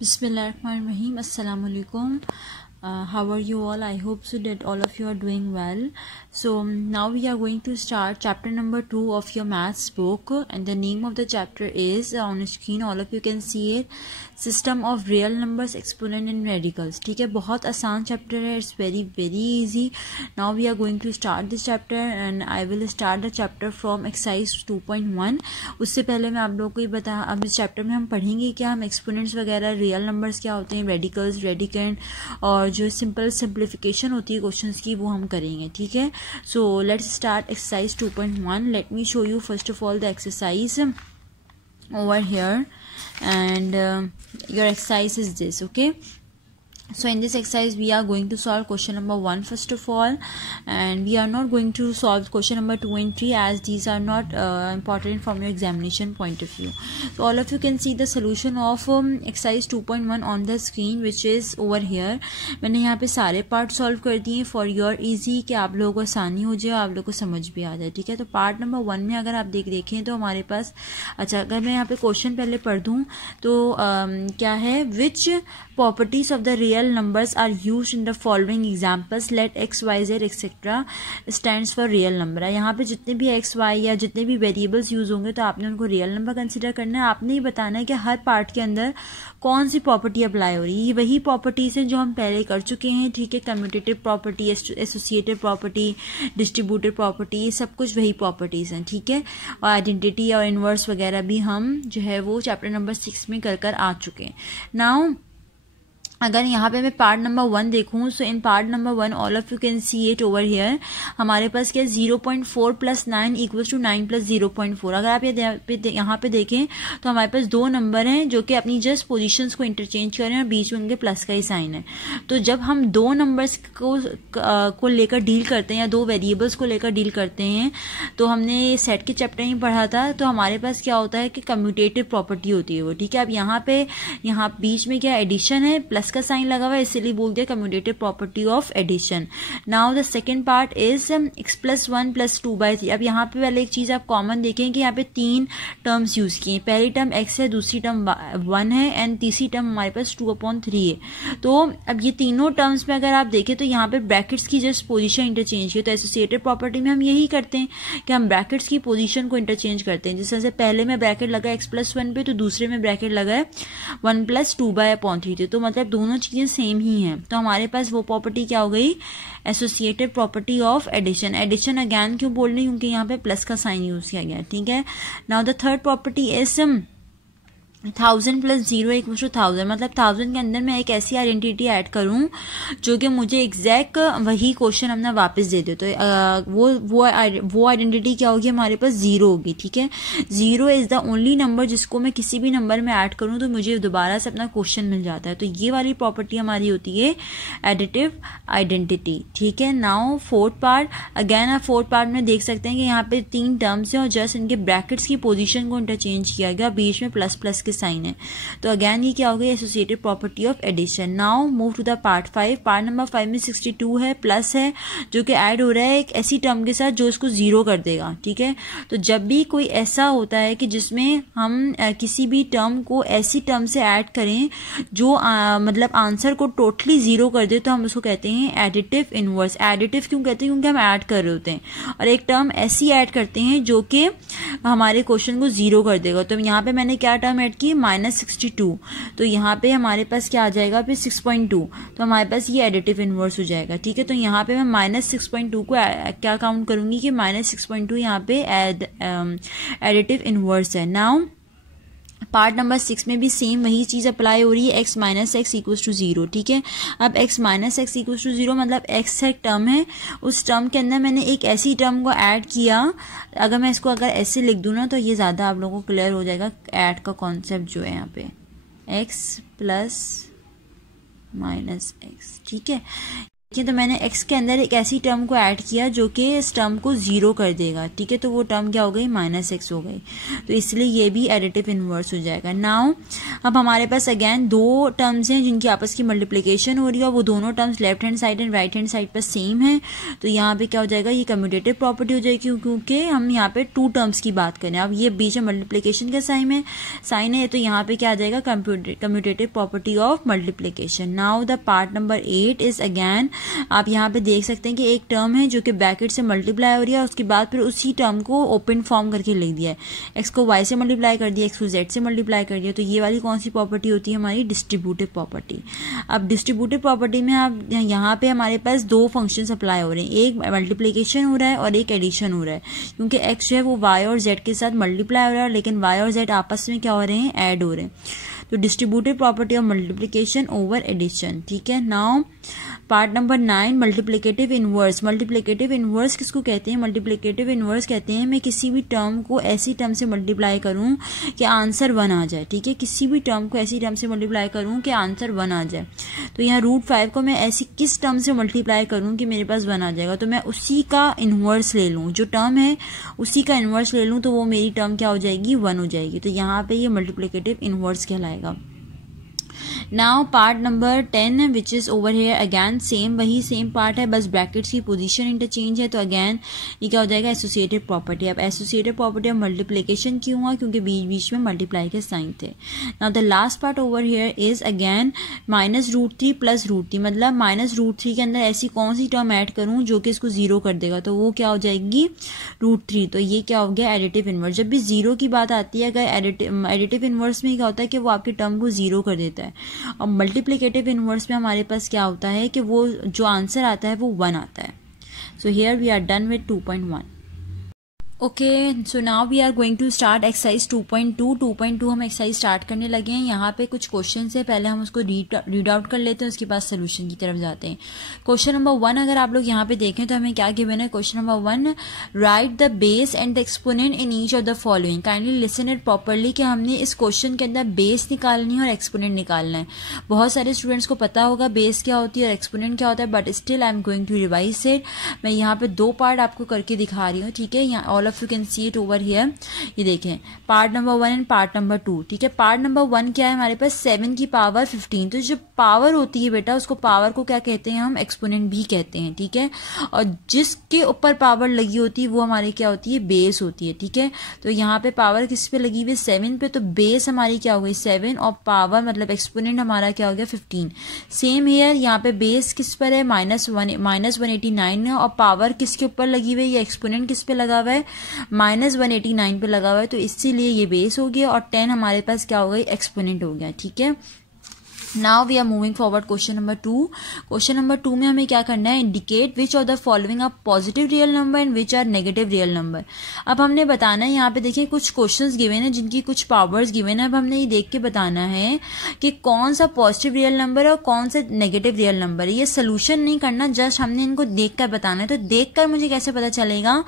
Bismillahirrahmanirrahim. Assalamu alaikum. How are you all? I hope so that all of you are doing well. So now we are going to start chapter number 2 of your maths book, and the name of the chapter is on screen. All of you can see it. System of real numbers, exponent and radicals. ठीक है, बहुत आसान chapter है. It's very easy. Now we are going to start this chapter and I will start the chapter from exercise 2.1. उससे पहले मैं आप लोगों को ये बता, अब इस चैप्टर में हम पढ़ेंगे क्या, हम एक्सपोनेंट्स वगैरह, रियल नंबर्स क्या होते हैं, रेडिकल्स, रेडिकेंड और जो सिंपल सिंप्लीफिकेशन होती है क्वेश्चंस की, वो हम करेंगे. ठीक है, so let's start exercise 2.1. Let me show you first of all the exercise over here, and your exercise is this. Okay, so in this exercise we are going to solve question number 1 first of all, and we are not going to solve question number 2 and 3 as these are not important from your examination point of view. So all of you can see the solution of exercise 2.1 on the screen, which is over here. मैंने यहाँ पे सारे part solve कर दिए for your easy, कि आप लोगों को आसानी हो जाए, आप लोगों को समझ भी आ जाए. ठीक है, तो पार्ट नंबर 1 में अगर आप देखें तो हमारे पास, अच्छा अगर मैं यहाँ पे क्वेश्चन पहले पढ़ दूँ तो क्या है, विच properties of the real numbers are used in the following examples. Let x, y, z etc. stands for real number. यहाँ पे जितने भी x, y या जितने भी वेरिएबल्स यूज होंगे तो आपने उनको रियल नंबर कंसिडर करना है. आपने ही बताना है कि हर पार्ट के अंदर कौन सी प्रॉपर्टी अप्लाई हो रही है. ये वही प्रॉपर्टीज हैं जो हम पहले कर चुके हैं. ठीक है, commutative property, associative property, distributed property, ये सब कुछ वही प्रॉपर्टीज हैं. ठीक है, और आइडेंटिटी और इनवर्स वगैरह भी हम जो है वो चैप्टर नंबर 6 में कर आ चुके हैं. नाउ अगर यहाँ पे मैं पार्ट नंबर 1 देखूँ, so in part number 1 all of you can see it over here. हमारे पास क्या 0.4 प्लस 9 इक्वल्स टू 9 प्लस 0.4. अगर आप यहाँ पे देखें तो हमारे पास दो नंबर हैं जो कि अपनी जस्ट पोजीशंस को इंटरचेंज कर रहे हैं और बीच में उनके प्लस का ही साइन है. तो जब हम दो नंबर्स को लेकर डील करते हैं या दो वेरिएबल्स को लेकर डील करते हैं, तो हमने सेट के चैप्टर ही पढ़ा था, तो हमारे पास क्या होता है कि कम्यूटेटिव प्रॉपर्टी होती है वो. ठीक है, अब यहाँ बीच में क्या एडिशन है, प्लस का साइन लगा हुआ है, इसलिए बोल दिया commutative property of addition. Now the second part is x plus 1 plus 2/3. अब यहाँ पे पहले एक चीज आप कॉमन देखें कि यहाँ पे 3 टर्म्स यूज किए. पहली टर्म x है, दूसरी टर्म 1 है एंड तीसरी टर्म हमारे पास 2/3 है. तो अब ये तीनों टर्म्स में अगर आप देखें तो यहाँ पे ब्रैकेट्स की जस्ट पोजीशन इंटरचेंज की. तो एसोसिएटेड प्रॉपर्टी में हम यही करते हैं कि हम ब्रैकेट्स की पोजीशन को इंटरचेंज करते हैं. जिस तरह से पहले में ब्रैकेट लगा x प्लस 1 पे, तो दूसरे में ब्रैकेट लगा है 1 प्लस 2/3. तो मतलब दोनों चीजें सेम ही हैं. तो हमारे पास वो प्रॉपर्टी क्या हो गई, associated property of addition. Addition again क्यों बोल रही हूँ, क्योंकि यहाँ पे प्लस का साइन यूज किया गया. ठीक है, now the third property is 1000 plus 0 equals to 1000. मतलब 1000 के अंदर मैं एक ऐसी आइडेंटिटी ऐड करूं जो कि मुझे एग्जैक्ट वही क्वेश्चन हमने वापस दे दे. तो वो आइडेंटिटी क्या होगी, हमारे पास 0 होगी. ठीक है, 0 इज द ओनली नंबर जिसको मैं किसी भी नंबर में ऐड करूं तो मुझे दोबारा से अपना क्वेश्चन मिल जाता है. तो ये वाली प्रॉपर्टी हमारी होती है एडिटिव आइडेंटिटी. ठीक है, नाउ फोर्थ पार्ट. अगेन आप फोर्थ पार्ट में देख सकते हैं कि यहाँ पे 3 टर्म्स हैं और जस्ट इनके ब्रैकेट्स की पोजिशन को इंटरचेंज किया गया, बीच में प्लस प्लस के साइन है. तो अगेन ये क्या हो गई, associated property of addition. Now move to the part 5. Part number 5 में 62 है, प्लस है जो कि ऐड हो रहा है एक ऐसी टर्म के साथ जो इसको 0 कर देगा. ठीक है, तो जब भी कोई ऐसा होता है कि जिसमें हम किसी भी टर्म को ऐसी टर्म से ऐड करें जो मतलब आंसर को टोटली 0 कर दे, तो हम उसको कहते हैं एडिटिव इनवर्स. एडिटिव क्यों कहते हैं, क्योंकि हम ऐड कर रहे होते हैं और एक टर्म ऐसी ऐड करते हैं जो कि हमारे क्वेश्चन को 0 कर देगा. तो यहाँ पे मैंने क्या टर्म ऐड की, -62. तो यहाँ पे हमारे पास क्या आ जाएगा, फिर 6.2. तो हमारे पास ये एडिटिव इनवर्स हो जाएगा. ठीक है, तो यहाँ पे मैं -6.2 को क्या काउंट करूंगी कि -6.2 यहाँ पे एडिटिव इनवर्स है. नाउ पार्ट नंबर 6 में भी सेम वही चीज अप्लाई हो रही है, x minus x equals to 0. ठीक है, अब x minus x equals to 0 मतलब x एक टर्म है, उस टर्म के अंदर मैंने एक ऐसी टर्म को ऐड किया. अगर मैं इसको अगर ऐसे लिख दूं ना तो ये ज्यादा आप लोगों को क्लियर हो जाएगा ऐड का कॉन्सेप्ट जो है यहाँ पे, x प्लस माइनस एक्स. ठीक है, तो मैंने x के अंदर एक ऐसी टर्म को ऐड किया जो कि इस टर्म को 0 कर देगा, ठीक है, तो वो टर्म क्या हो गई, -x हो गई, तो इसलिए ये भी एडिटिव इनवर्स हो जाएगा। नाउ अब हमारे पास अगेन दो टर्म्स हैं जिनकी आपस की मल्टीप्लिकेशन हो रही है और वो दोनों terms left hand side and right hand side पर सेम है, तो यहाँ पे क्या हो जाएगा, ये कम्यूटेटिव प्रॉपर्टी हो जाएगी क्योंकि हम यहाँ पे टू टर्म्स की बात करें। अब ये बीच में मल्टीप्लिकेशन का साइन है तो यहाँ पे क्या आ जाएगा, commutative property of multiplication. Now the part number 8 is again, आप यहाँ पे देख सकते हैं कि एक टर्म है जो कि ब्रैकेट से मल्टीप्लाई हो रही है, उसके बाद फिर उसी टर्म को ओपन फॉर्म करके लिख दिया है, x को y से मल्टीप्लाई कर दिया, x को z से मल्टीप्लाई कर दिया, तो ये वाली कौन सी प्रॉपर्टी होती है, हमारी डिस्ट्रीब्यूटिव प्रॉपर्टी। अब डिस्ट्रीब्यूटिव प्रॉपर्टी में आप यहाँ पे हमारे पास दो फंक्शन अप्लाई हो रहे हैं, एक मल्टीप्लीकेशन हो रहा है और एक एडिशन हो रहा है, क्योंकि x जो है वो y और z के साथ मल्टीप्लाई हो रहा है, लेकिन y और z आपस में क्या हो रहे हैं, ऐड हो रहे हैं, तो distributive property of multiplication over addition, ठीक है। Now part number 9, multiplicative inverse. Multiplicative inverse किसको कहते हैं, मल्टीप्लिकेटिव इनवर्स कहते हैं मैं किसी भी टर्म को ऐसी टर्म से मल्टीप्लाई करूं कि आंसर 1 आ जाए, ठीक है, किसी भी टर्म को ऐसी टर्म से मल्टीप्लाई करूं कि आंसर 1 आ जाए, तो यहाँ √5 को मैं ऐसी किस टर्म से मल्टीप्लाई करूं कि मेरे पास 1 आ जाएगा, तो मैं उसी का इनवर्स ले लूं, जो टर्म है उसी का इनवर्स ले लूं, तो वो मेरी टर्म क्या हो जाएगी, 1 हो जाएगी, तो यहाँ पे ये मल्टीप्लिकेटिव इनवर्स कहलाएगा। Now part number 10 which is over here, again same वही सेम पार्ट है, बस ब्रैकेट्स की पोजीशन इंटरचेंज है, तो अगैन ये क्या हो जाएगा, एसोसिएटिव प्रॉपर्टी। अब एसोसिएटिव प्रॉपर्टी ऑफ मल्टीप्लिकेशन क्यों हुआ, क्योंकि बीच बीच में मल्टीप्लाई के साइन थे। Now the last part over here is again -√3 + √3, मतलब -√3 के अंदर ऐसी कौन सी टर्म ऐड करूं जो कि इसको 0 कर देगा, तो वो क्या हो जाएगी, √3, तो ये क्या हो गया, एडिटिव इनवर्स। जब भी 0 की बात आती है, अगर एडिटिव इनवर्स में क्या होता है कि वो आपकी टर्म को 0 कर देता है, और मल्टीप्लिकेटिव इनवर्स में हमारे पास क्या होता है कि वो जो आंसर आता है वो 1 आता है। So here we are done with 2.1। Okay, so now we are going to start exercise 2.2। 2.2 हम एक्सरसाइज स्टार्ट करने लगे हैं। यहाँ पे कुछ क्वेश्चन है, पहले हम उसको रीड आउट कर लेते हैं, उसके बाद सोल्यूशन की तरफ जाते हैं। क्वेश्चन नंबर 1 अगर आप लोग यहाँ पे देखें तो हमें क्या गिवन है, question number 1, right the base and the exponent in each of the following. Kindly listen it properly कि हमने इस क्वेश्चन के अंदर बेस निकालनी है और एक्सपोनेंट निकालना है। बहुत सारे स्टूडेंट्स को पता होगा बेस क्या होती है और एक्सपोनेंट क्या होता है, but still I am going to revise it. मैं यहाँ पे 2 पार्ट आपको करके दिखा रही हूँ, ठीक है, यहाँ all of you can see it over here. ये देखें, part number 1 and part number 2, ठीक है। पार्ट नंबर 1 क्या है, हमारे पास 7 की पावर 15, तो जो पावर होती है बेटा उसको पावर को क्या कहते हैं, हम एक्सपोनेंट भी कहते हैं, ठीक है, और जिसके ऊपर पावर लगी होती है वो हमारी क्या होती है, बेस होती है, ठीक है। तो यहाँ पे पावर किस पे लगी हुई है, 7 पे, तो बेस हमारी क्या हो गई 7 और पावर मतलब एक्सपोनेंट हमारा क्या हो गया 15। सेम हियर, यहाँ पे बेस किस पर है, -189 है, और पावर किसके ऊपर लगी हुई है, ये एक्सपोनेंट किस पे लगा हुआ है, -189 पे लगा हुआ है, तो इसीलिए ये बेस हो गया और 10 हमारे पास क्या हो गई, एक्सपोनेंट हो गया, ठीक है। Now we are moving forward question number 2। Question number 2 में हमें क्या करना है, indicate which of the following are positive real number and which are negative real number. अब हमने बताना है, यहाँ पे देखिए कुछ क्वेश्चंस गिवन है जिनकी कुछ पावर्स गिवन है। अब हमने ये देख के बताना है कि कौन सा पॉजिटिव रियल नंबर है और कौन सा नेगेटिव रियल नंबर है। ये सोल्यूशन नहीं करना, जस्ट हमने इनको देख कर बताना है। तो देख कर मुझे कैसे पता चलेगा,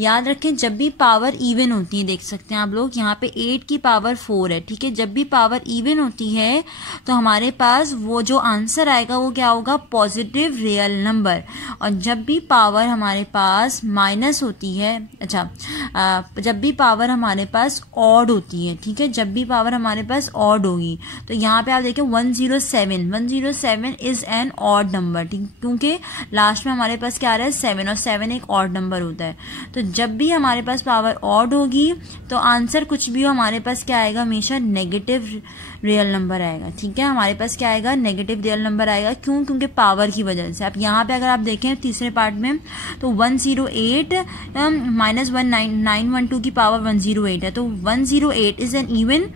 याद रखें जब भी पावर इवन होती है, देख सकते हैं आप लोग यहाँ पे 8 की पावर 4 है, ठीक है, जब भी पावर इवन होती है तो हमारे पास वो जो आंसर आएगा वो क्या होगा, पॉजिटिव रियल नंबर। और जब भी पावर हमारे पास माइनस होती है, जब भी पावर हमारे पास ऑड होती है, ठीक है, जब भी पावर हमारे पास ऑड होगी, तो यहाँ पे आप देखें 107 इज एन ऑड नंबर, ठीक, क्योंकि लास्ट में हमारे पास क्या आ रहा है 7 और 7 एक ऑड नंबर होता है। तो जब भी हमारे पास पावर ऑड होगी तो आंसर कुछ भी हो हमारे पास क्या आएगा, हमेशा नेगेटिव रियल नंबर आएगा, ठीक है, हमारे पास क्या आएगा, नेगेटिव रियल नंबर आएगा। क्यों, क्योंकि पावर की वजह से। अब यहाँ पे अगर आप देखें तीसरे पार्ट में तो 108 -1912 की पावर 108 है, तो 108 इज एन इवन,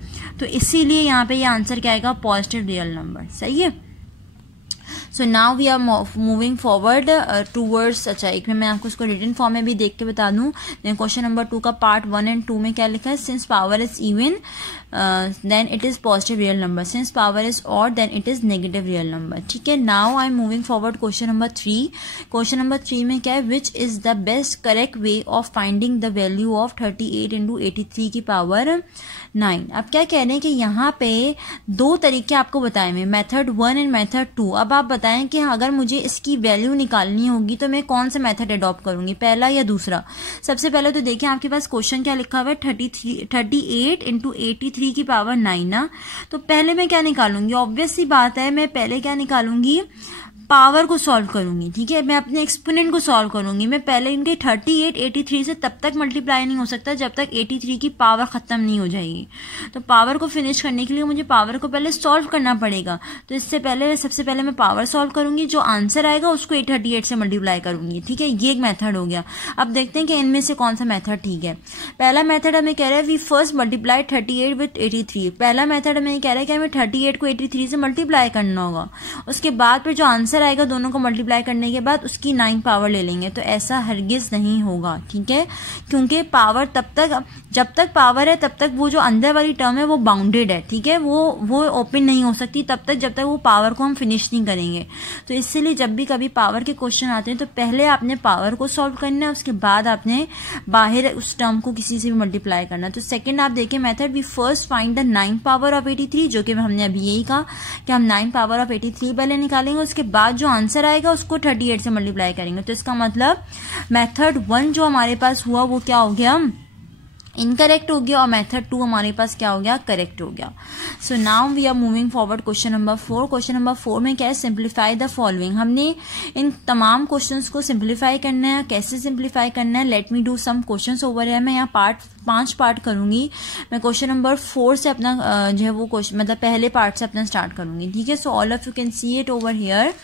तो इसीलिए यहाँ पे ये आंसर क्या आएगा, पॉजिटिव रियल नंबर, सही है। So now we are moving forward towards, अच्छा एक में मैं आपको उसको रिटन फॉर्म में भी देख के बता दूं। क्वेश्चन नंबर 2 का पार्ट 1 एंड 2 में क्या लिखा है, since power is even then it is positive real number, since power is odd then it is negative real number, ठीक है। Now I am moving forward question number 3। Question number 3 में क्या है, which is the best correct way of finding the value of 38 × 83 की power 9। अब क्या कह रहे हैं कि यहाँ पे 2 तरीके आपको बताए हुए, मेथड 1 एंड मेथड 2। अब आप बताएं बताएं कि अगर मुझे इसकी वैल्यू निकालनी होगी तो मैं कौन सा मेथड अडॉप्ट करूंगी, पहला या दूसरा। सबसे पहले तो देखिए आपके पास क्वेश्चन क्या लिखा हुआ है, 38 इंटू 83 की पावर 9 ना। तो पहले मैं क्या निकालूंगी, ऑब्वियस सी बात है, मैं पहले क्या निकालूंगी, पावर को सॉल्व करूंगी। ठीक है, मैं अपने एक्सपोनेंट को सॉल्व करूंगी। मैं पहले इनके 38 83 से तब तक मल्टीप्लाई नहीं हो सकता जब तक 83 की पावर खत्म नहीं हो जाएगी। तो पावर को फिनिश करने के लिए मुझे पावर को पहले सॉल्व करना पड़ेगा। तो इससे पहले सबसे पहले मैं पावर सॉल्व करूंगी, जो आंसर आएगा उसको 838 से मल्टीप्लाई करूंगी। ठीक है, ये एक मेथड हो गया। अब देखते हैं कि इनमें से कौन सा मेथड ठीक है। पहला मेथड हमें कह रहा है वी फर्स्ट मल्टीप्लाई 38 विथ 83। पहला मेथड हमें कह रहा है कि हमें 38 को 83 से मल्टीप्लाई करना होगा। उसके बाद फिर जो आंसर आएगा दोनों को मल्टीप्लाई करने के बाद उसकी 9 पावर ले लेंगे। तो ऐसा हरगिज नहीं होगा। ठीक है, क्योंकि पावर तब तक, जब तक पावर है तब तक वो जो अंदर वाली टर्म है वो बाउंडेड है। ठीक है, वो ओपन नहीं हो सकती तब तक जब तक वो पावर को हम फिनिश नहीं करेंगे। तो इसलिए जब भी कभी पावर के क्वेश्चन आते हैं तो पहले आपने पावर को सॉल्व करना है, उसके बाद आपने बाहर उस टर्म को किसी से भी मल्टीप्लाई करना है। तो सेकंड आप देखें method, we first find the 9 power of 83, जो कि हमने अभी यही कहा कि हम 9 पावर ऑफ 83 पहले निकालेंगे, उसके बाद जो आंसर आएगा उसको 38 से मल्टीप्लाई करेंगे। तो इसका मतलब मेथड 1 जो हमारे पास हुआ वो क्या हो गया, इनकरेक्ट हो गया, और मेथड 2 हमारे पास क्या हो गया, करेक्ट हो गया। So now we are moving forward question number 4। Question number 4 में क्या है, सिंप्लीफाई द फॉलोइंग। हमने इन तमाम क्वेश्चंस को सिंप्लीफाई करना है। कैसे सिंप्लीफाई करना है, let me do some questions over है। मैं यहाँ 5 पार्ट करूंगी। मैं क्वेश्चन नंबर 4 से अपना जो है वो क्वेश्चन मतलब पहले पार्ट से अपना स्टार्ट करूंगी। ठीक है, so all of you can see it over here.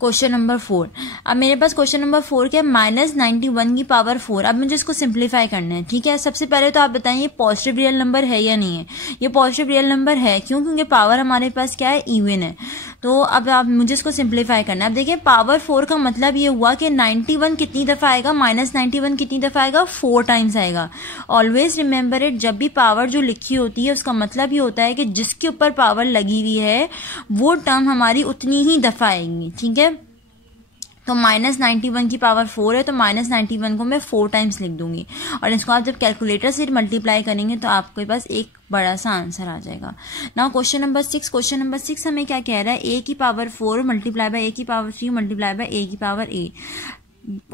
Question number 4, अब मेरे पास क्वेश्चन नंबर 4 क्या है, -91 की पावर 4। अब मुझे इसको सिंप्लीफाई करना है। ठीक है, सबसे पहले तो आप बताइए पॉजिटिव रियल नंबर है या नहीं है। ये पॉजिटिव रियल नंबर है, क्यों, क्योंकि पावर हमारे पास क्या है, इवन है। तो अब आप मुझे इसको सिंप्लीफाई करना है। अब देखिए पावर 4 का मतलब ये हुआ कि 91 कितनी दफा आएगा, -91 कितनी दफा आएगा, 4 टाइम्स आएगा। ऑलवेज रिमेंबर इट, जब भी पावर जो लिखी होती है उसका मतलब ये होता है कि जिसके ऊपर पावर लगी हुई है वो टर्म हमारी उतनी ही दफा आएंगी। ठीक है, तो -91 की पावर 4 है, तो -91 को मैं 4 टाइम्स लिख दूंगी, और इसको आप जब कैलकुलेटर से मल्टीप्लाई करेंगे तो आपके पास एक बड़ा सा आंसर आ जाएगा। Now question number 6। Question number 6 हमें क्या कह रहा है, a की पावर 4 मल्टीप्लाई बाय a की पावर 3 मल्टीप्लाई बाय a की power a।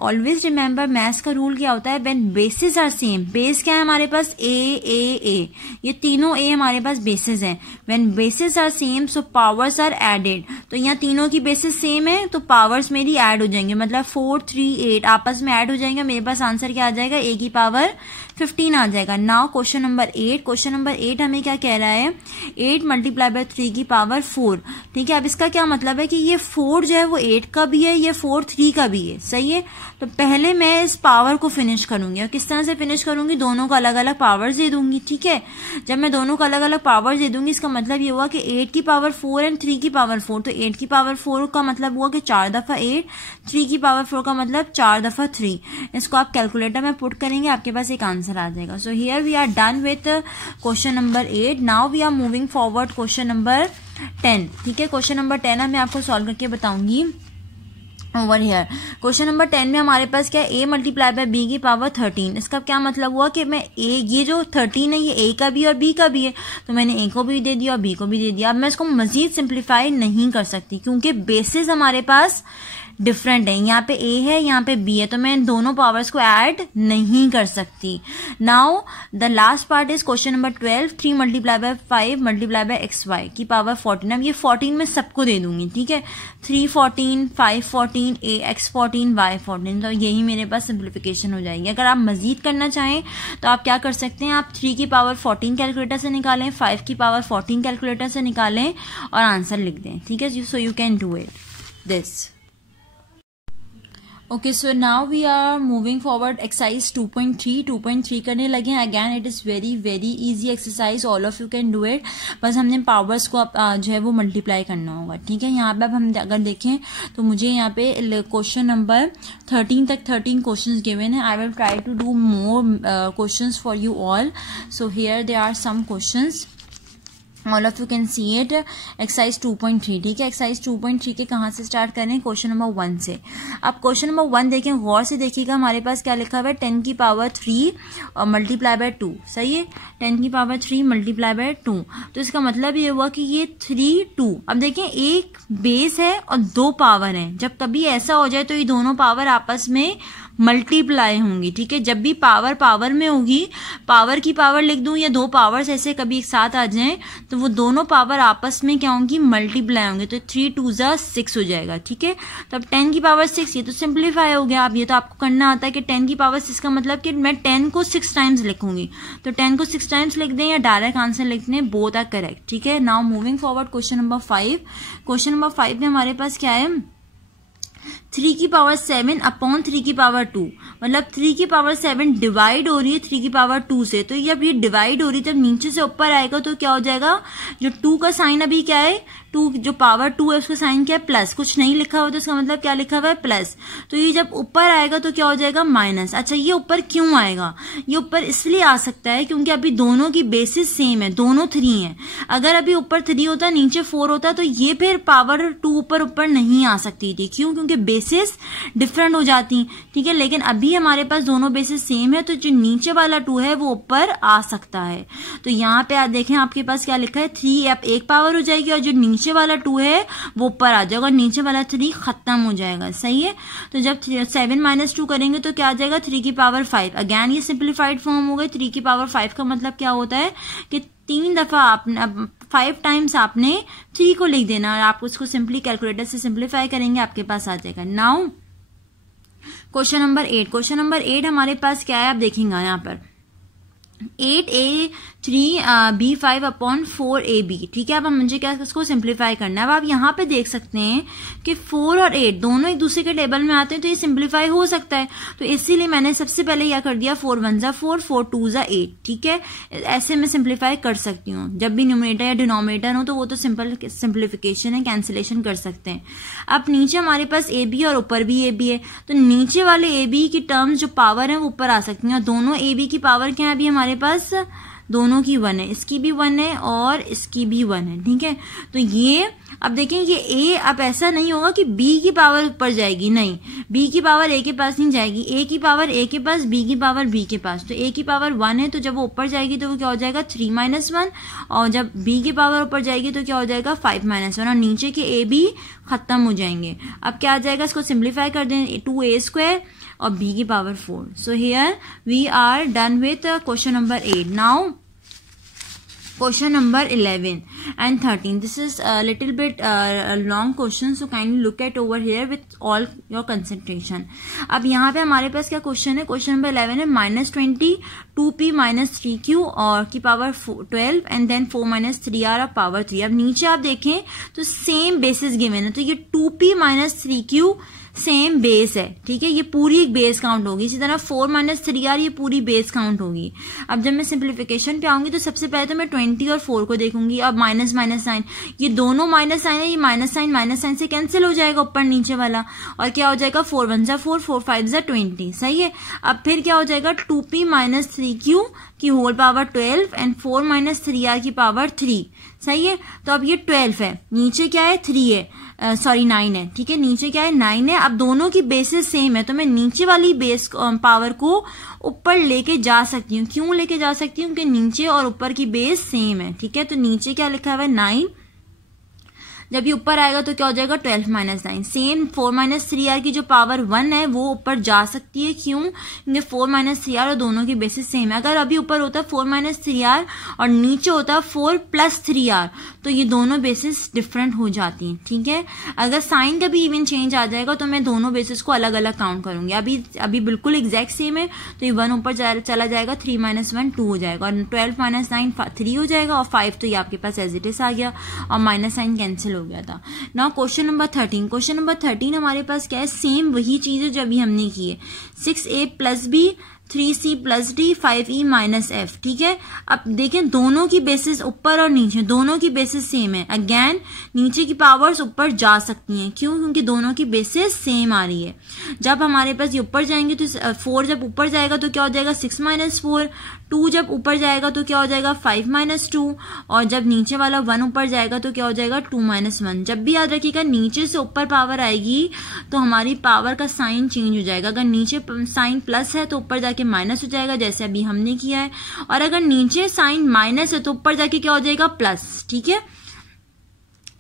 Always remember maths का रूल क्या होता है, when basis are same. Base क्या है हमारे पास, ए, ये तीनों ए हमारे पास बेसिस हैं। When basis are same so powers are added. तो यहाँ तीनों की बेसिस सेम है तो पावर्स मेरी ऐड हो जाएंगे, मतलब 4, 3, 8 आपस में ऐड हो जाएंगे। मेरे पास आंसर क्या आ जाएगा, ए की पावर 15 आ जाएगा। Now question number 8। Question number 8 हमें क्या कह रहा है, 8 मल्टीप्लाई बाय 3 की पावर 4। ठीक है, अब इसका क्या मतलब है कि ये 4 जो है वो 8 का भी है, ये 4 3 का भी है। सही है, तो पहले मैं इस पावर को फिनिश करूंगी, और किस तरह से फिनिश करूंगी, दोनों को अलग अलग पावर्स दे दूंगी। ठीक है, जब मैं दोनों को अलग अलग पावर्स दे दूंगी इसका मतलब ये हुआ कि 8 की पावर 4 एंड 3 की पावर 4। तो 8 की पावर 4 का मतलब हुआ कि 4 दफा 8, 3 की पावर 4 का मतलब 4 दफा 3। इसको आप कैलकुलेटर में पुट करेंगे, आपके पास एक आंसर आ जाएगा। So here we are done with question number 8। Now we are moving forward question number 10। ठीक है, क्वेश्चन नंबर 10 मैं आपको सॉल्व करके बताऊंगी ओवर हियर। क्वेश्चन नंबर 10 में हमारे पास क्या है, a मल्टीप्लाई बाय b की पावर 13। इसका क्या मतलब हुआ कि मैं ये जो 13 है ये a का भी और b का भी है, तो मैंने a को भी दे दिया और b को भी दे दिया। अब मैं इसको मजीद सिंप्लीफाई नहीं कर सकती क्योंकि बेसिस हमारे पास डिफरेंट है। यहाँ पे a है, यहाँ पे b है, तो मैं इन दोनों पावर्स को ऐड नहीं कर सकती। Now the last part is question number 12। 3 multiply bye 5 multiply by xy की पावर 14। अब ये 14 में सबको दे दूंगी। ठीक है, 3 14, 5 14, x 14, y 14। तो यही मेरे पास सिंप्लीफिकेशन हो जाएगी। अगर आप मजीद करना चाहें तो आप क्या कर सकते हैं, आप 3 की पावर 14 कैलकुलेटर से निकालें, 5 की पावर 14 कैलकुलेटर से निकालें और आंसर लिख दें। ठीक है, so you can do it this. Okay, so now we are moving forward exercise 2.3 करने लगे हैं। Again it is very very easy exercise, all of you can do it. बस हमने पावर्स को जो है वो मल्टीप्लाई करना होगा। ठीक है, यहाँ पे अब हम अगर देखें तो मुझे यहाँ पे क्वेश्चन नंबर 13 तक 13 क्वेश्चंस गिवन है। I will try to do more questions for you all. So here they are some questions. All of you can see it. Exercise 2.3, ठीक है। एक्सरसाइज 2.3 के कहाँ से स्टार्ट करें? क्वेश्चन नंबर 1 से। अब क्वेश्चन नंबर 1 देखें, गौर से देखिएगा, हमारे पास क्या लिखा हुआ है, 10 की पावर 3 और मल्टीप्लाई बाय 2, सही है। 10 की पावर 3 मल्टीप्लाई बाय 2, तो इसका मतलब ये हुआ कि ये 3 2। अब देखें, एक बेस है और 2 पावर है। जब कभी ऐसा हो जाए तो ये दोनों पावर आपस में मल्टीप्लाई होंगी, ठीक है। जब भी पावर पावर में होगी, पावर की पावर लिख दूं या 2 पावर्स ऐसे कभी एक साथ आ जाएं, तो वो दोनों पावर आपस में क्या होंगी? मल्टीप्लाई होंगे। तो 3 2 जा 6 हो जाएगा, ठीक है। तो अब 10 की पावर 6, ये तो सिंप्लीफाई हो गया। अब ये तो आपको करना आता है कि 10 की पावर 6 का मतलब कि मैं 10 को 6 टाइम्स लिखूंगी, तो 10 को 6 टाइम्स लिख दें या डायरेक्ट आंसर लिख दें, बोथ आर करेक्ट, ठीक है। Now moving forward, question number 5। Question number 5 में हमारे पास क्या है, 3 की पावर 7 अपॉन 3 की पावर 2, मतलब 3 की पावर 7 डिवाइड हो रही है 3 की पावर 2 से। तो जब ये डिवाइड हो रही है, जब नीचे से ऊपर आएगा तो क्या हो जाएगा, जो 2 का साइन अभी क्या है, 2 जो पावर 2 है उसका साइन क्या है, प्लस। कुछ नहीं लिखा हुआ तो इसका मतलब क्या लिखा हुआ है, प्लस। तो ये जब ऊपर आएगा तो क्या हो जाएगा, माइनस। अच्छा, ये ऊपर क्यों आएगा? ये ऊपर इसलिए आ सकता है क्योंकि अभी दोनों की बेसिस सेम है, दोनों 3 है। अगर अभी ऊपर 3 होता, नीचे 4 होता, तो ये फिर पावर 2 ऊपर नहीं आ सकती थी। क्यों? क्योंकि बेसिस डिफरेंट हो जाती, ठीक है। लेकिन अभी हमारे पास दोनों बेसिस सेम है, तो जो नीचे वाला 2 है वो ऊपर आ सकता है। तो यहाँ पे आप देखें, आपके पास क्या लिखा है, 3 अब एक पावर हो जाएगी और जो नीचे वाला 2 है वो ऊपर आ जाएगा, नीचे वाला 3 खत्म हो जाएगा, सही है। तो जब 7 माइनस 2 करेंगे तो क्या आ जाएगा, 3 की पावर 5। अगेन ये सिंप्लीफाइड फॉर्म हो गई। 3 की पावर 5 का मतलब क्या होता है कि 3 दफा आपने 5 टाइम्स आपने 3 को लिख देना और आप उसको सिंपली कैलकुलेटर से सिंप्लीफाई करेंगे, आपके पास आ जाएगा। Now question number 8। Question number 8 हमारे पास क्या है, आप देखेंगे यहाँ पर 8a3b5 अपॉन 4ab, ठीक है। अब मुझे क्या इसको सिंप्लीफाई करना है। अब आप यहाँ पे देख सकते हैं कि 4 और 8 दोनों एक दूसरे के टेबल में आते हैं, तो ये सिंप्लीफाई हो सकता है। तो इसीलिए मैंने सबसे पहले यह कर दिया, 4 1 जा 4, 4 2 जा 8, ठीक है। ऐसे मैं सिंप्लीफाई कर सकती हूँ। जब भी न्यूमरेटर या डिनोमिनेटर हो तो वो तो सिंपल सिंप्लीफिकेशन है, कैंसिलेशन कर सकते हैं। अब नीचे हमारे पास ए बी और ऊपर भी ए बी है, तो नीचे वाले ए बी की टर्म्स जो पावर है वो ऊपर आ सकती हैं। और दोनों ए बी की पावर क्या है, अभी हमारे पास दोनों की 1 है, इसकी भी 1 है और इसकी भी 1 है, ठीक है। तो ये अब देखें, ये ए अब ऐसा नहीं होगा कि बी की पावर ऊपर जाएगी, नहीं, बी की पावर ए के पास नहीं जाएगी, ए की पावर ए के पास, बी की पावर बी के पास। तो ए की पावर 1 है, तो जब वो ऊपर जाएगी तो वो क्या हो जाएगा, 3 - 1, और जब बी की पावर ऊपर जाएगी तो क्या हो जाएगा, 5 - 1, और नीचे के ए बी खत्म हो जाएंगे। अब क्या आ जाएगा, इसको सिंप्लीफाई कर दें, 2a² और b की power 4। So here we are done with question number 8। Now question number 11 and 13. This is a little bit long question, so kindly look at over here with all your concentration. अब यहाँ पे हमारे पास क्या question है, question number 11 है, -20 2p - 3q और की पावर 12 एंड देन 4 - 3r और पावर 3। अब नीचे आप देखें तो सेम बेसिस गिवन है, तो ये 2p - 3q सेम बेस है, ठीक है। ये पूरी एक बेस काउंट होगी। इसी तरह 4 - 3r ये पूरी बेस काउंट होगी। अब जब मैं सिंप्लीफिकेशन पे आऊंगी तो सबसे पहले तो मैं 20 और 4 को देखूंगी। अब माइनस माइनस साइन, ये दोनों माइनस साइन है, ये माइनस साइन से कैंसिल हो जाएगा ऊपर नीचे वाला, और क्या हो जाएगा, 4 1 जा 4, 4 5 जा 20, सही है। अब फिर क्या हो जाएगा, 2p - 3q की होल पावर 12 एंड 4 - 3r की पावर 3, सही है। तो अब ये 12 है, नीचे क्या है, 3 है, सॉरी 9 है, ठीक है। नीचे क्या है, 9 है। अब दोनों की बेसिस सेम है, तो मैं नीचे वाली बेस पावर को ऊपर लेके जा सकती हूँ। क्यों लेके जा सकती हूँ, क्योंकि नीचे और ऊपर की बेस सेम है, ठीक है। तो नीचे क्या लिखा हुआ है, 9, जब ये ऊपर आएगा तो क्या हो जाएगा, 12 - 9। सेम 4 - 3r की जो पावर 1 है वो ऊपर जा सकती है। क्यों, क्योंकि 4 - 3r और दोनों की बेसिस सेम है। अगर अभी ऊपर होता 4 - 3r और नीचे होता 4 + 3r, तो ये दोनों बेसिस डिफरेंट हो जाती हैं, ठीक है। अगर साइन का भी इवन चेंज आ जाएगा तो मैं दोनों बेसिस को अलग अलग काउंट करूंगी। अभी बिल्कुल एग्जैक्ट सेम है, तो ये 1 ऊपर चला जाएगा, 3 - 1 2 हो जाएगा, और 12 - 9 3 हो जाएगा, और 5 तो ये आपके पास एज इट इज आ गया, और माइनस साइन कैंसिल हो गया था। Now question number 13। Question number 13 हमारे पास क्या है, सेम वही चीज है जो अभी हमने की है, 6a + b 3c plus D 5e minus F. ठीक है, अब देखें दोनों की बेसिस ऊपर और नीचे दोनों की बेसिस सेम है। अगेन नीचे की पावर्स ऊपर जा सकती हैं, क्यों? क्योंकि दोनों की बेसिस सेम आ रही है। जब हमारे पास ये ऊपर जाएंगे तो 4 जब ऊपर जाएगा तो क्या हो जाएगा 6 माइनस 4, 2 जब ऊपर जाएगा तो क्या हो जाएगा 5 माइनस 2, और जब नीचे वाला 1 ऊपर जाएगा तो क्या हो जाएगा 2 माइनस 1। जब भी याद रखिएगा नीचे से ऊपर पावर आएगी तो हमारी पावर का साइन चेंज हो जाएगा। अगर नीचे साइन प्लस है तो ऊपर जाके माइनस हो जाएगा, जैसे अभी हमने किया है, और अगर नीचे साइन माइनस है तो ऊपर जाके क्या हो जाएगा प्लस। ठीक है,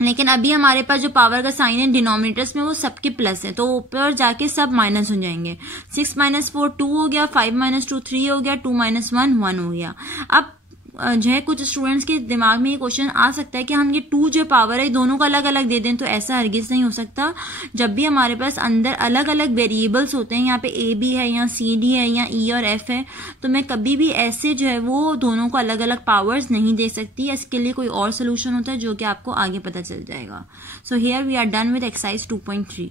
लेकिन अभी हमारे पास जो पावर का साइन है डिनोमिनेटर्स में वो सबके प्लस है, तो ऊपर जाके सब माइनस हो जाएंगे। 6 माइनस 4 2 हो गया, 5 माइनस 2 3 हो गया, 2 माइनस 1 1 हो गया। अब जो है कुछ स्टूडेंट्स के दिमाग में ये क्वेश्चन आ सकता है कि हम ये 2 जो पावर है दोनों का अलग अलग दे दें, तो ऐसा हरगिज नहीं हो सकता। जब भी हमारे पास अंदर अलग अलग वेरिएबल्स होते हैं, यहाँ पे ए बी है या सी डी है या ई और एफ है, तो मैं कभी भी ऐसे जो है वो दोनों को अलग अलग पावर्स नहीं दे सकती। इसके लिए कोई और सोल्यूशन होता है जो कि आपको आगे पता चल जाएगा। So here we are done with exercise 2.3।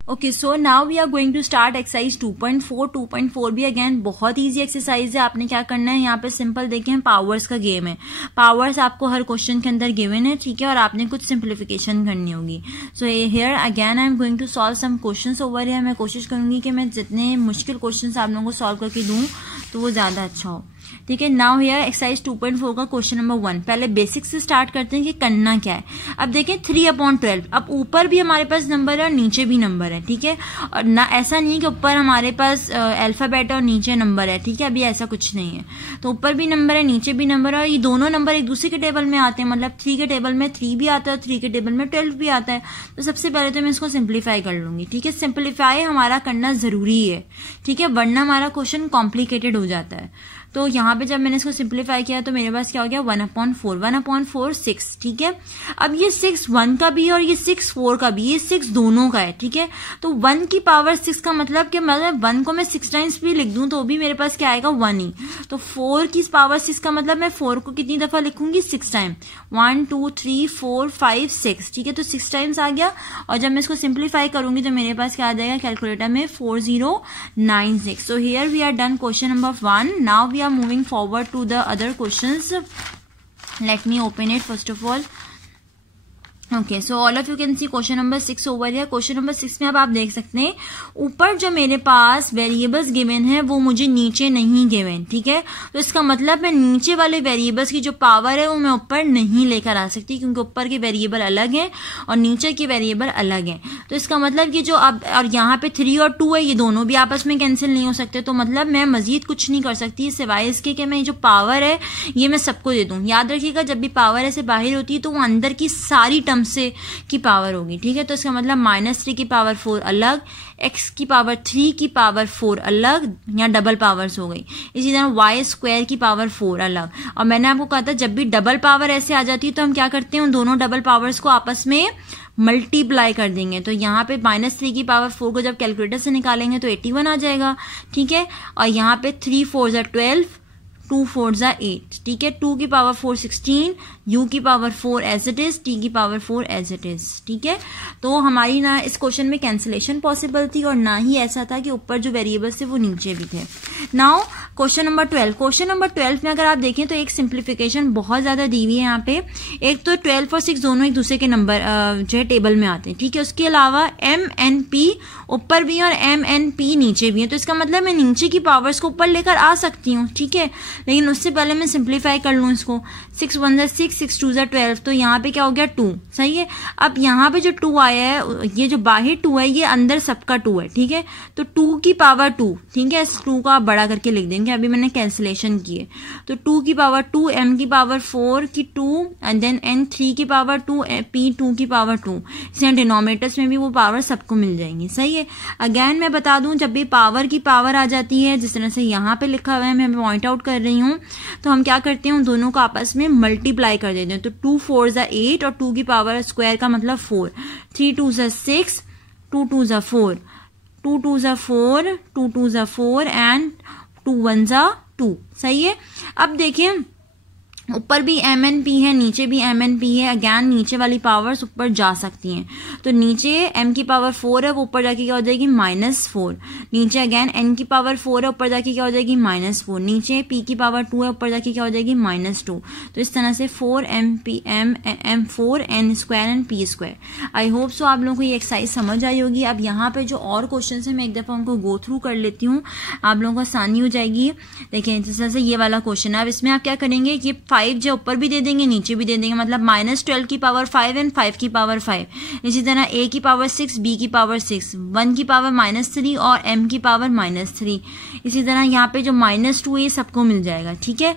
Okay, so now we are going to start exercise 2.4। 2.4 भी अगेन बहुत इजी एक्सरसाइज है। आपने क्या करना है, यहाँ पे सिंपल देखें पावर्स का गेम है। पावर्स आपको हर क्वेश्चन के अंदर गिवन है, ठीक है, और आपने कुछ सिंप्लीफिकेशन करनी होगी। So here again I am going to solve some questions over here. मैं कोशिश करूंगी कि मैं जितने मुश्किल क्वेश्चंस आप लोगों को सॉल्व करके दूं तो वो ज्यादा अच्छा हो। ठीक है, नाउ हियर एक्सरसाइज 2.4 का क्वेश्चन नंबर 1। पहले बेसिक से स्टार्ट करते हैं कि करना क्या है। अब देखें 3/12। अब ऊपर भी हमारे पास नंबर है और नीचे भी नंबर है। ठीक है, और ना ऐसा नहीं है कि ऊपर हमारे पास अल्फाबेट और नीचे नंबर है। ठीक है, अभी ऐसा कुछ नहीं है। तो ऊपर भी नंबर है नीचे भी नंबर है, और ये दोनों नंबर एक दूसरे के टेबल में आते हैं। मतलब 3 के टेबल में 3 भी आता है, 3 के टेबल में 12 भी आता है। तो सबसे पहले तो मैं इसको सिंप्लीफाई कर लूंगी। ठीक है, सिंप्लीफाई हमारा करना जरूरी है। ठीक है, वरना हमारा क्वेश्चन कॉम्प्लिकेटेड हो जाता है। तो यहाँ पे जब मैंने इसको सिंप्लीफाई किया तो मेरे पास क्या हो गया 1/4। 1/4 6। ठीक है, अब ये 6 1 का भी है और ये 6 4 का भी, ये 6 दोनों का है। ठीक है, तो 1 की पावर 6 का मतलब कि मतलब 1 को मैं 6 टाइम्स भी लिख दूं तो भी मेरे पास क्या आएगा 1 ही। तो 4 की पावर 6 का मतलब मैं 4 को कितनी दफा लिखूंगी 6 टाइम। 1 2 3 4 5 6। ठीक है, तो 6 टाइम्स आ गया, और जब मैं इसको सिंप्लीफाई करूंगी तो मेरे पास क्या आ जाएगा कैलकुलेटर में 4096। So here we are done question number 1। Now we are moving forward to the other questions. Let me open it first of all. Okay, so all of you can C question number 6 over है। Question number 6 में अब आप देख सकते हैं ऊपर जो मेरे पास वेरिएबल्स गिवन है वो मुझे नीचे नहीं गिवन। ठीक है, तो इसका मतलब मैं नीचे वाले वेरिएबल्स की जो पावर है वो मैं ऊपर नहीं लेकर आ सकती, क्योंकि ऊपर के वेरिएबल अलग हैं और नीचे के वेरिएबल अलग हैं। तो इसका मतलब कि जो अब और यहाँ पे 3 और 2 है, ये दोनों भी आपस में कैंसिल नहीं हो सकते। तो मतलब मैं मजीद कुछ नहीं कर सकती सिवाय इसके कि मैं जो पावर है ये मैं सबको दे दूं। याद रखिएगा जब भी पावर ऐसे बाहर होती है तो वो अंदर की सारी टर्म से की पावर होगी। ठीक है, तो इसका मतलब -3 की पावर 4 अलग, x की पावर 3 की पावर 4 अलग, या डबल पावर्स हो गई। इसी तरह y² की पावर 4 अलग। और मैंने आपको कहा था जब भी डबल पावर ऐसे आ जाती है तो हम क्या करते हैं उन दोनों डबल पावर्स को आपस में मल्टीप्लाई कर देंगे। तो यहाँ पे -3 की पावर 4 को जब कैलकुलेटर से निकालेंगे तो 81 आ जाएगा। ठीक है, और यहाँ पे 3 4 12, 2 4 8। ठीक है, 2 की पावर 4 16, u की power 4 as it is, t की पावर 4 एज इट इज। ठीक है, तो हमारी ना इस क्वेश्चन में कैंसिलेशन पॉसिबल थी और ना ही ऐसा था कि ऊपर जो वेरिएबल्स थे वो नीचे भी थे। Now question number 12। Question number 12 में अगर आप देखें तो एक सिंप्लीफिकेशन बहुत ज्यादा दी हुई है यहाँ पे। एक तो 12 और 6 दोनों एक दूसरे के नंबर जो है टेबल में आते हैं। ठीक है, उसके अलावा MNP ऊपर भी और MNP नीचे भी है। तो इसका मतलब मैं नीचे की पावर्स को ऊपर लेकर आ सकती हूँ। ठीक है, लेकिन उससे पहले मैं सिंप्लीफाई कर लूँ इसको। 6 1 6, 6 2 12, तो यहाँ पे क्या हो गया 2। सही है, अब यहाँ पे जो 2 आया है, ये जो बाहर 2 है ये अंदर सबका 2 है। ठीक है, तो 2 की पावर 2। ठीक है, इस 2 को आप बड़ा करके लिख देंगे, अभी मैंने कैंसिलेशन की है। तो 2 की पावर 2, m की पावर 4 की 2, एंड देन n 3 की पावर 2, p 2 की पावर 2। इसमें डिनोमिनेटर्स में भी वो पावर सबको मिल जाएंगी। सही है, अगेन मैं बता दूं जब भी पावर की पावर आ जाती है जिस तरह से यहाँ पे लिखा हुआ है, मैं पॉइंट आउट कर रही हूँ, तो हम क्या करते हैं उन दोनों को आपस में मल्टीप्लाई कर देते हैं। तो 2 4 8 और 2 की पावर स्क्वायर का मतलब 4, 3 2 6, 2 2 4, 2 2 4, 2 2 4 एंड 2 1 2। सही है, अब देखिए ऊपर भी एम एन पी है, नीचे भी एम एन पी है, अगैन नीचे वाली पावर्स ऊपर जा सकती हैं। तो नीचे m की पावर 4 है, वो ऊपर जाके क्या हो जाएगी -4। नीचे अगैन n की पावर 4 है, ऊपर जाके क्या हो जाएगी -4। नीचे p की पावर 2 है, ऊपर जाके क्या हो जाएगी -2। तो इस तरह से 4m4n² and p²। I hope so आप लोगों को ये एक्सरसाइज समझ आई होगी। अब यहाँ पे जो और क्वेश्चन है मैं एक दफ़ा उनको गो थ्रू कर लेती हूँ, आप लोगों को आसानी हो जाएगी। देखिए जिस तरह से ये वाला क्वेश्चन है, अब इसमें आप क्या करेंगे कि 5 जो ऊपर भी दे देंगे नीचे भी दे देंगे, मतलब -12 की पावर 5 एंड 5 की पावर 5। इसी तरह a की पावर 6, b की पावर 6, 1 की पावर -3 और m की पावर -3। इसी तरह यहाँ पे जो -2 ये सबको मिल जाएगा, ठीक है।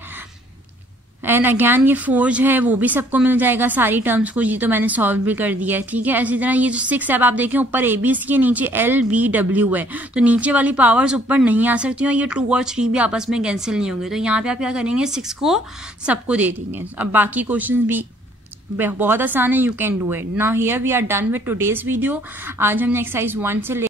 एंड अगैन ये 4 जो है वो भी सबको मिल जाएगा, सारी टर्म्स को। ये तो मैंने सॉल्व भी कर दिया है, ठीक है। इसी तरह ये जो 6 है, आप देखें ऊपर ABC के नीचे LVW है, तो नीचे वाली पावर्स ऊपर नहीं आ सकती और ये 2 और 3 भी आपस में कैंसिल नहीं होंगे। तो यहाँ पे आप क्या करेंगे, 6 को सबको दे देंगे। अब बाकी क्वेश्चन भी बहुत आसान है, you can do it. Now here we are done with today's video. आज हमने एक्सरसाइज 1 से